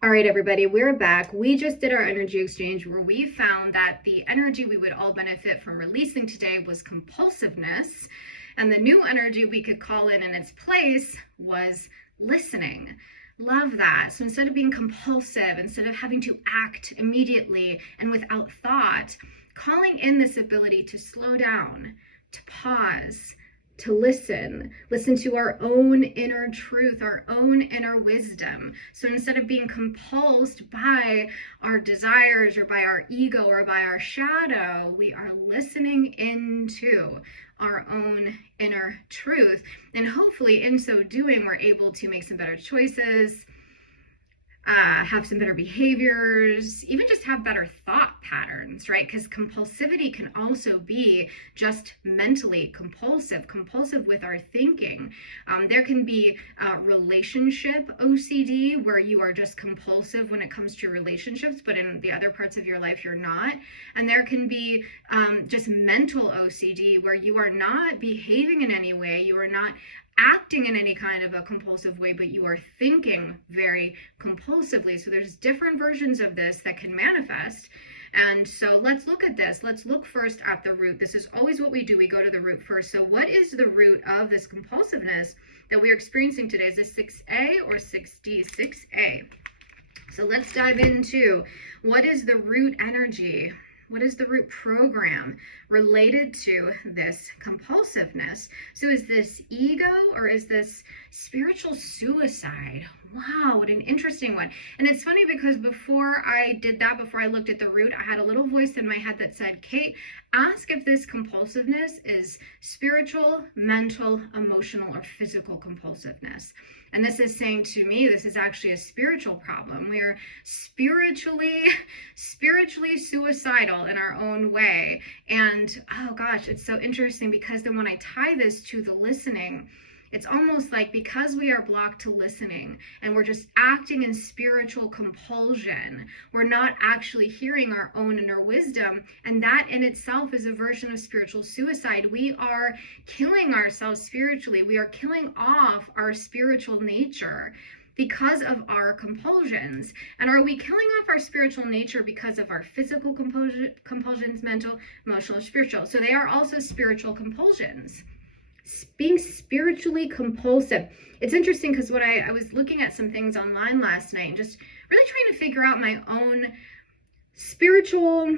All right, everybody, we're back. We just did our energy exchange where we found that the energy we would all benefit from releasing today was compulsiveness. And the new energy we could call in its place was listening. Love that. So instead of being compulsive, instead of having to act immediately and without thought, calling in this ability to slow down, to pause, to listen to our own inner truth, our own inner wisdom. So instead of being compulsed by our desires or by our ego or by our shadow, we are listening into our own inner truth. And hopefully in so doing, we're able to make some better choices, have some better behaviors, even just have better thought patterns, right? Because compulsivity can also be just mentally compulsive with our thinking. There can be relationship OCD, where you are just compulsive when it comes to relationships, but in the other parts of your life, you're not. And there can be just mental OCD, where you are not behaving in any way, you are not acting in any kind of a compulsive way, but you are thinking very compulsively. So there's different versions of this that can manifest. And so let's look at this. Let's look first at the root. This is always what we do. We go to the root first. So what is the root of this compulsiveness that we're experiencing today? Is this 6A or 6D? 6A. So let's dive into what is the root energy. What is the root program related to this compulsiveness? So is this ego or is this spiritual suicide? Wow, what an interesting one. And it's funny because before I did that, before I looked at the root, I had a little voice in my head that said, Kate, ask if this compulsiveness is spiritual, mental, emotional, or physical compulsiveness. And this is saying to me, this is actually a spiritual problem. We are spiritually suicidal in our own way. And oh gosh, it's so interesting because then when I tie this to the listening, it's almost like because we are blocked to listening and we're just acting in spiritual compulsion, we're not actually hearing our own inner wisdom. And that in itself is a version of spiritual suicide. We are killing ourselves spiritually. We are killing off our spiritual nature because of our compulsions. And are we killing off our spiritual nature because of our physical compulsions, mental, emotional, spiritual? So they are also spiritual compulsions. Being spiritually compulsive. It's interesting because what I was looking at some things online last night and just really trying to figure out my own spiritual,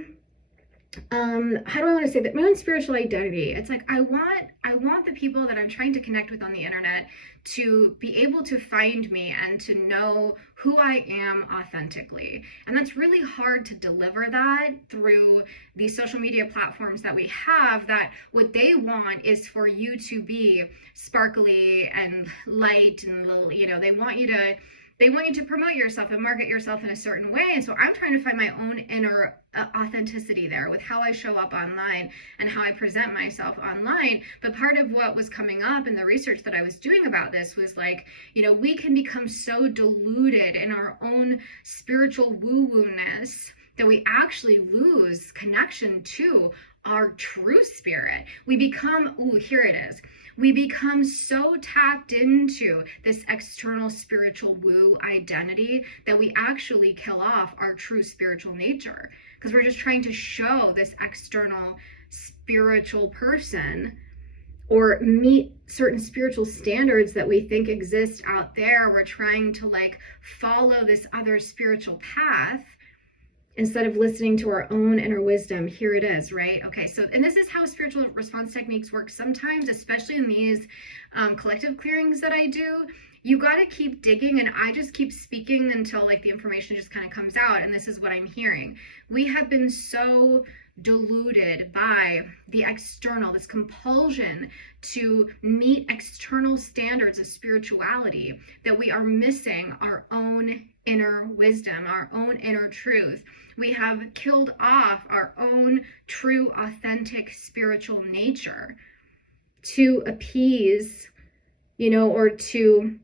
how do I want to say that? My own spiritual identity. It's like I want the people that I'm trying to connect with on the internet to be able to find me and to know who I am authentically. And that's really hard to deliver that through these social media platforms that we have, that what they want is for you to be sparkly and light and little, you know, they want you to promote yourself and market yourself in a certain way. And so I'm trying to find my own inner authenticity there with how I show up online and how I present myself online. But part of what was coming up in the research that I was doing about this was like, you know, we can become so deluded in our own spiritual woo-woo-ness that we actually lose connection to our true spirit. We become, here it is. We become so tapped into this external spiritual woo identity that we actually kill off our true spiritual nature because we're just trying to show this external spiritual person or meet certain spiritual standards that we think exist out there. We're trying to like follow this other spiritual path instead of listening to our own inner wisdom. Here it is, right? Okay, so, and this is how spiritual response techniques work sometimes, especially in these collective clearings that I do. You got to keep digging, and I just keep speaking until like the information just kind of comes out, and this is what I'm hearing. We have been so deluded by the external, this compulsion to meet external standards of spirituality, that we are missing our own inner wisdom, our own inner truth. We have killed off our own true, authentic spiritual nature to appease, you know, or to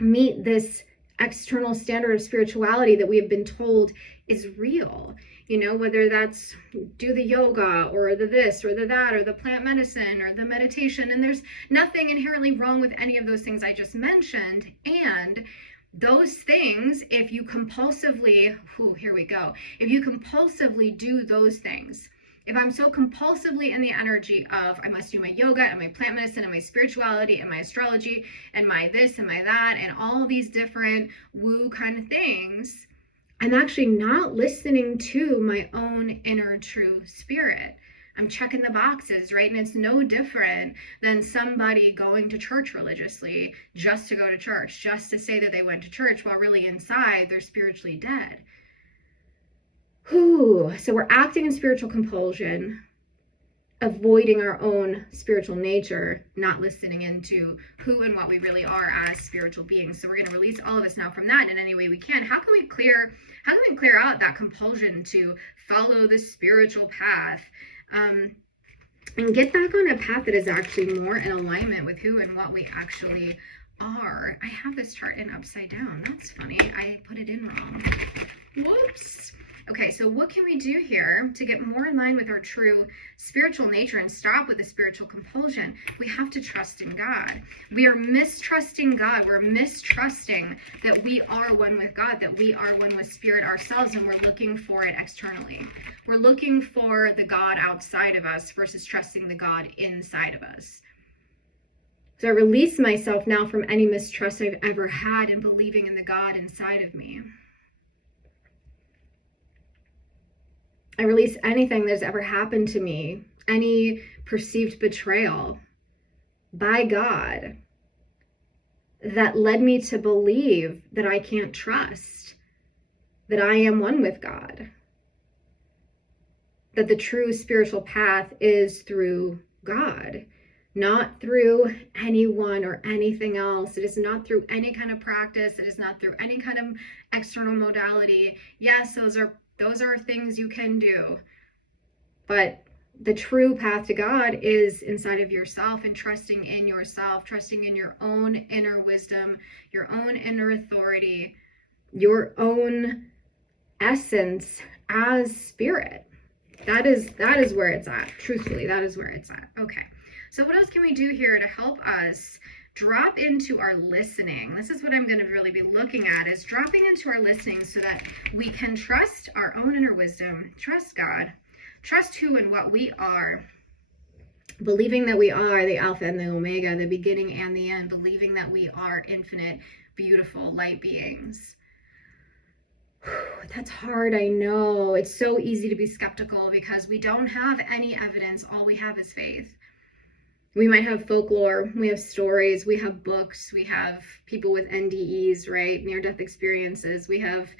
meet this external standard of spirituality that we have been told is real. You know, whether that's do the yoga or the this or the that or the plant medicine or the meditation. And there's nothing inherently wrong with any of those things I just mentioned. And those things, if you compulsively, here we go, if you compulsively do those things, if I'm so compulsively in the energy of I must do my yoga and my plant medicine and my spirituality and my astrology and my this and my that and all these different woo kind of things, I'm actually not listening to my own inner true spirit. I'm checking the boxes, right? And it's no different than somebody going to church religiously just to go to church, just to say that they went to church, while really inside they're spiritually dead. So we're acting in spiritual compulsion, avoiding our own spiritual nature, not listening into who and what we really are as spiritual beings. So we're going to release all of us now from that in any way we can. How can we clear out that compulsion to follow the spiritual path, and get back on a path that is actually more in alignment with who and what we actually are? I have this chart in upside down. That's funny. I put it in wrong. Whoops. Okay, so what can we do here to get more in line with our true spiritual nature and stop with the spiritual compulsion? We have to trust in God. We are mistrusting God. We're mistrusting that we are one with God, that we are one with spirit ourselves, and we're looking for it externally. We're looking for the God outside of us versus trusting the God inside of us. So I release myself now from any mistrust I've ever had in believing in the God inside of me. I release anything that's ever happened to me, any perceived betrayal by God that led me to believe that I can't trust, that I am one with God, that the true spiritual path is through God, not through anyone or anything else. It is not through any kind of practice. It is not through any kind of external modality. Yes, those are things you can do, but the true path to God is inside of yourself, and trusting in yourself, trusting in your own inner wisdom, your own inner authority, your own essence as spirit. That is where it's at. Truthfully, that is where it's at. Okay, so what else can we do here to help us drop into our listening? This is what I'm going to really be looking at, is dropping into our listening so that we can trust our own inner wisdom, trust God, trust who and what we are, believing that we are the Alpha and the Omega, the beginning and the end, believing that we are infinite, beautiful light beings. That's hard, I know. It's so easy to be skeptical because we don't have any evidence. All we have is faith. We might have folklore, we have stories, we have books, we have people with NDEs, right? Near-death experiences. We have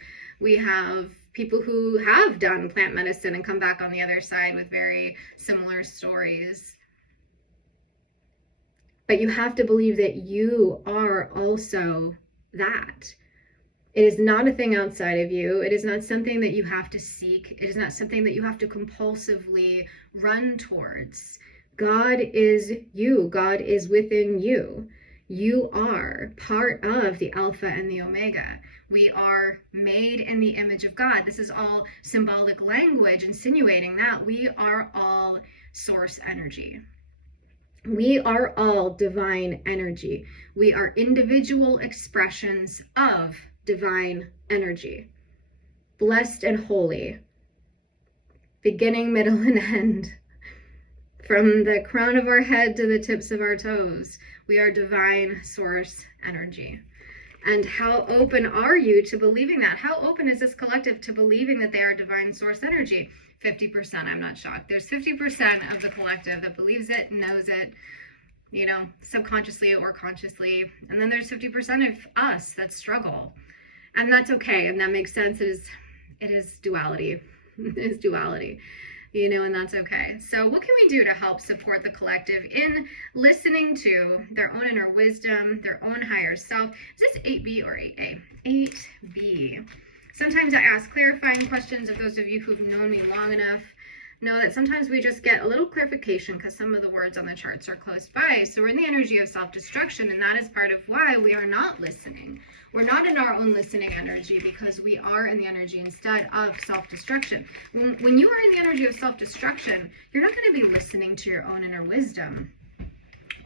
people who have done plant medicine and come back on the other side with very similar stories. But you have to believe that you are also that. It is not a thing outside of you. It is not something that you have to seek. It is not something that you have to compulsively run towards. God is you. God is within you. You are part of the Alpha and the Omega. We are made in the image of God. This is all symbolic language insinuating that we are all source energy. We are all divine energy. We are individual expressions of divine energy. Blessed and holy. Beginning, middle, and end. From the crown of our head to the tips of our toes, we are divine source energy. And how open are you to believing that? How open is this collective to believing that they are divine source energy? 50%, I'm not shocked. There's 50% of the collective that believes it, knows it, subconsciously or consciously. And then there's 50% of us that struggle. And that's okay, and that makes sense. It is duality. It is duality. And that's okay. So what can we do to help support the collective in listening to their own inner wisdom, their own higher self? Is this 8B or 8A? 8B. Sometimes I ask clarifying questions of those of you who've known me long enough. Know that sometimes we just get a little clarification because some of the words on the charts are close by. So we're in the energy of self-destruction, and that is part of why we are not listening. We're not in our own listening energy because we are in the energy instead of self-destruction. When you are in the energy of self-destruction, you're not going to be listening to your own inner wisdom,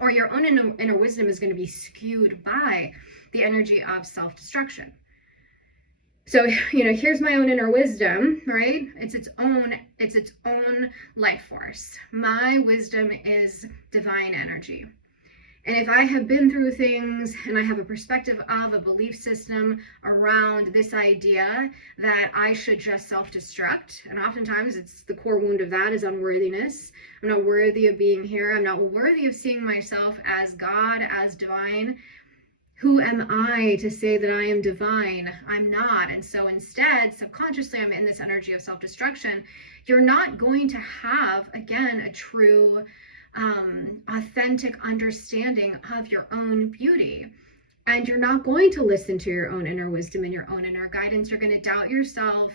or your own inner wisdom is going to be skewed by the energy of self-destruction. So, here's my own inner wisdom, right? It's its own life force. My wisdom is divine energy. And if I have been through things and I have a perspective of a belief system around this idea that I should just self-destruct, and oftentimes it's the core wound of that is unworthiness. I'm not worthy of being here. I'm not worthy of seeing myself as God, as divine. Who am I to say that I am divine? I'm not. And so instead, subconsciously, I'm in this energy of self-destruction. You're not going to have, again, a true authentic understanding of your own beauty. And you're not going to listen to your own inner wisdom and your own inner guidance. You're going to doubt yourself,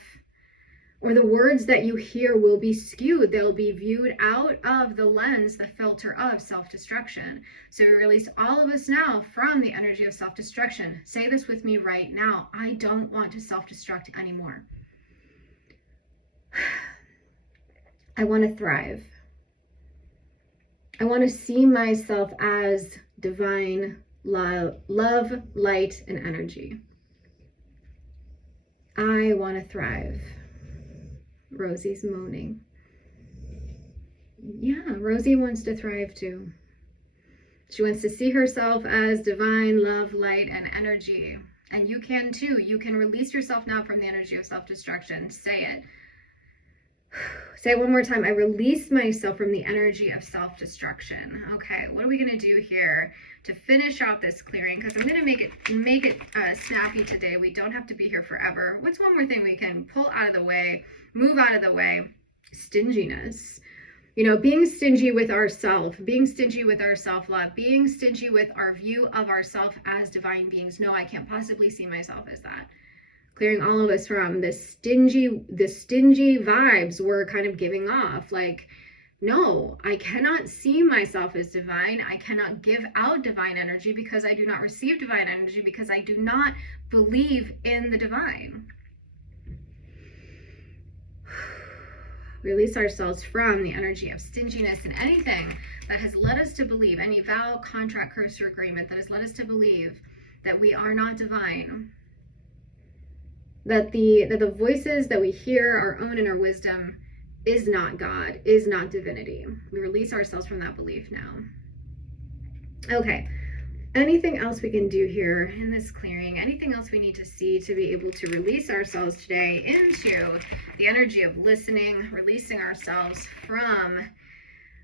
or the words that you hear will be skewed. They'll be viewed out of the lens, the filter of self-destruction. So we release all of us now from the energy of self-destruction. Say this with me right now. I don't want to self-destruct anymore. I want to thrive. I want to see myself as divine love, light, and energy. I want to thrive. Rosie's moaning. Yeah, Rosie wants to thrive too. She wants to see herself as divine love, light, and energy. And you can too. You can release yourself now from the energy of self-destruction. Say it. Say it one more time. I release myself from the energy of self-destruction. Okay, what are we going to do here to finish out this clearing? Because I'm going to make it snappy today. We don't have to be here forever. What's one more thing we can pull out of the way, move out of the way? Stinginess. Being stingy with ourself, being stingy with our self-love, being stingy with our view of ourself as divine beings. No, I can't possibly see myself as that. Clearing all of us from the stingy vibes we're kind of giving off. Like, no, I cannot see myself as divine. I cannot give out divine energy because I do not receive divine energy, because I do not believe in the divine. Release ourselves from the energy of stinginess and anything that has led us to believe, any vow, contract, curse, or agreement that has led us to believe that we are not divine. That the voices that we hear, our own inner wisdom, is not God, is not divinity. We release ourselves from that belief now. Okay, anything else we can do here in this clearing? Anything else we need to see to be able to release ourselves today into the energy of listening, releasing ourselves from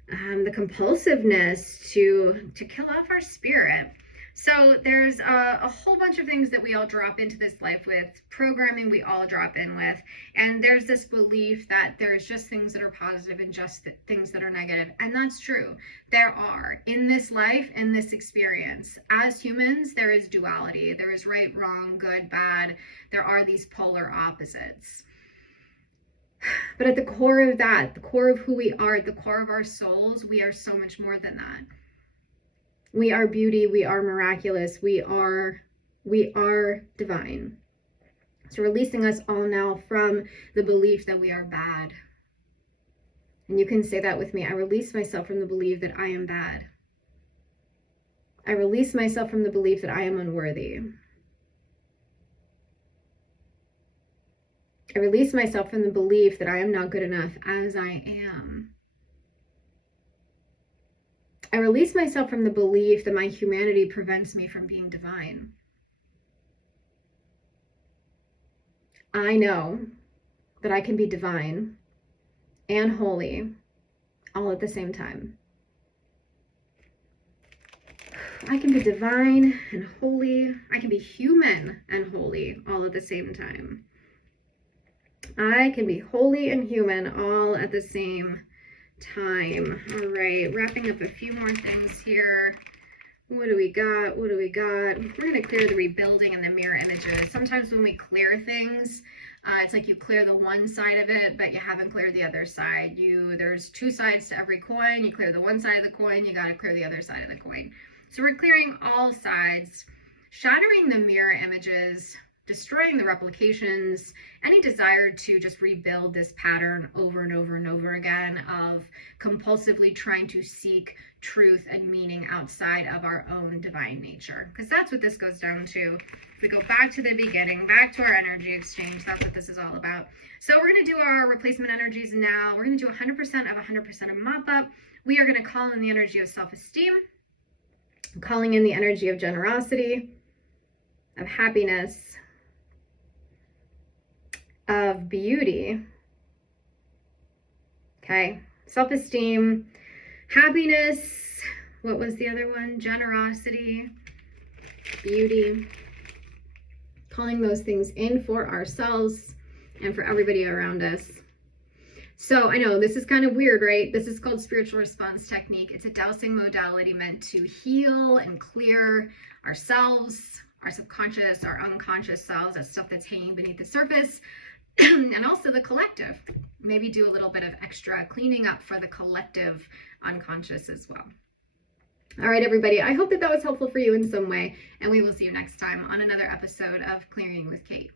the compulsiveness to kill off our spirit? So there's a whole bunch of things that we all drop into this life with, programming we all drop in with, and there's this belief that there's just things that are positive and just things that are negative, and that's true. There are, in this life, in this experience, as humans, there is duality. There is right, wrong, good, bad. There are these polar opposites. But at the core of that, the core of who we are, at the core of our souls, we are so much more than that. We are beauty, we are miraculous, we are divine. So releasing us all now from the belief that we are bad. And you can say that with me. I release myself from the belief that I am bad. I release myself from the belief that I am unworthy. I release myself from the belief that I am not good enough as I am. I release myself from the belief that my humanity prevents me from being divine. I know that I can be divine and holy all at the same time. I can be divine and holy. I can be human and holy all at the same time. I can be holy and human all at the same time. All right, wrapping up a few more things here. What do we got? We're going to clear the rebuilding and the mirror images. Sometimes when we clear things, it's like you clear the one side of it, but you haven't cleared the other side. There's two sides to every coin. You clear the one side of the coin, you got to clear the other side of the coin. So we're clearing all sides, shattering the mirror images destroying the replications, any desire to just rebuild this pattern over and over and over again of compulsively trying to seek truth and meaning outside of our own divine nature. Because that's what this goes down to. If we go back to the beginning, back to our energy exchange, that's what this is all about. So we're going to do our replacement energies now. We're going to do 100% of 100% of mop-up. We are going to call in the energy of self-esteem, calling in the energy of generosity, of happiness, of beauty. Okay, self-esteem, happiness, what was the other one? Generosity, beauty. Calling those things in for ourselves and for everybody around us. So I know this is kind of weird, right? This is called spiritual response technique. It's a dowsing modality meant to heal and clear ourselves, our subconscious, our unconscious selves, that stuff that's hanging beneath the surface, and also the collective. Maybe do a little bit of extra cleaning up for the collective unconscious as well. All right, everybody, I hope that was helpful for you in some way, and we will see you next time on another episode of Clearing with Kate.